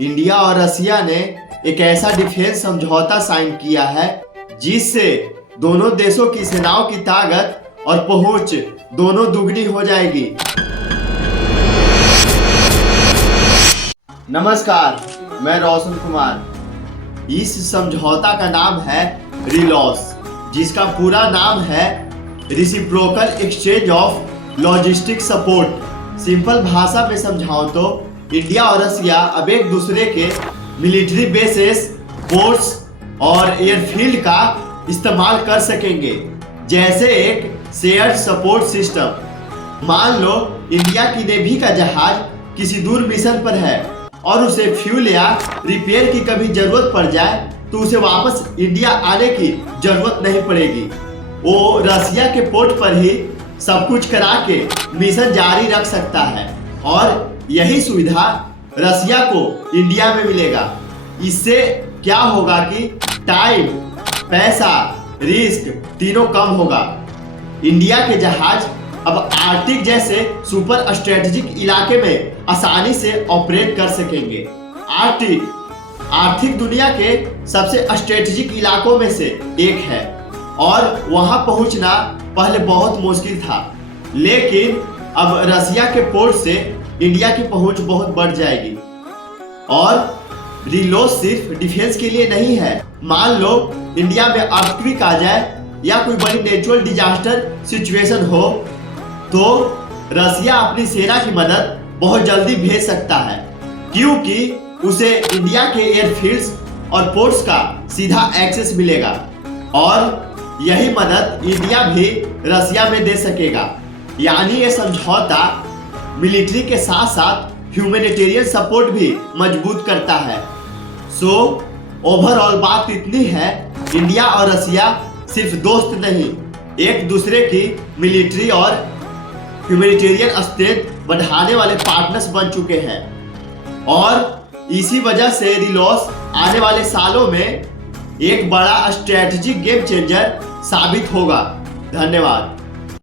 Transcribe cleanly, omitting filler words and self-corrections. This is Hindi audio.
इंडिया और रसिया ने एक ऐसा डिफेंस समझौता साइन किया है जिससे दोनों देशों की सेनाओं की ताकत और पहुंच दोनों दुगनी हो जाएगी। नमस्कार, मैं रोशन कुमार। इस समझौता का नाम है रिलॉस, जिसका पूरा नाम है reciprocal exchange of logistic support. Simple भाषा में समझाऊं तो इंडिया और रसिया अब एक दूसरे के मिलिट्री बेसेस, पोर्ट्स और एयरफील्ड का इस्तेमाल कर सकेंगे, जैसे एक शेयर्ड सपोर्ट सिस्टम। मान लो इंडिया की नेवी का जहाज किसी दूर मिशन पर है और उसे फ्यूल या रिपेयर की कभी जरूरत पड़ जाए तो उसे वापस इंडिया आने की जरूरत नहीं पड़ेगी। वो रसिया के पोर्ट पर ही सब कुछ करा के मिशन जारी रख सकता है और यही सुविधा रसिया को इंडिया में मिलेगा। इससे क्या होगा कि टाइम, पैसा, रिस्क तीनों कम होगा। इंडिया के जहाज अब आर्कटिक जैसे सुपर स्ट्रेटेजिक इलाके में आसानी से ऑपरेट कर सकेंगे। आर्कटिक दुनिया के सबसे स्ट्रेटेजिक इलाकों में से एक है और वहां पहुंचना पहले बहुत मुश्किल था, लेकिन अब रसिया के पोर्ट से इंडिया की पहुंच बहुत बढ़ जाएगी। और रिलोस सिर्फ डिफेंस के लिए नहीं है। मान लो इंडिया में अर्थक्वेक आ जाए या कोई बड़ी नेचुरल डिजास्टर सिचुएशन हो तो रसिया अपनी सेना की मदद बहुत जल्दी भेज सकता है, क्योंकि उसे इंडिया के एयरफील्ड्स और पोर्ट्स का सीधा एक्सेस मिलेगा और यही मदद इंडिया भी रसिया में दे सकेगा। यानी ये समझौता मिलिट्री के साथ साथ ह्यूमैनिटेरियन सपोर्ट भी मजबूत करता है। सो ओवरऑल बात इतनी है, इंडिया और रसिया सिर्फ दोस्त नहीं, एक दूसरे की मिलिट्री और ह्यूमैनिटेरियन स्ट्रेंथ बढ़ाने वाले पार्टनर्स बन चुके हैं और इसी वजह से रिलॉस आने वाले सालों में एक बड़ा स्ट्रेटेजिक गेम चेंजर साबित होगा। धन्यवाद।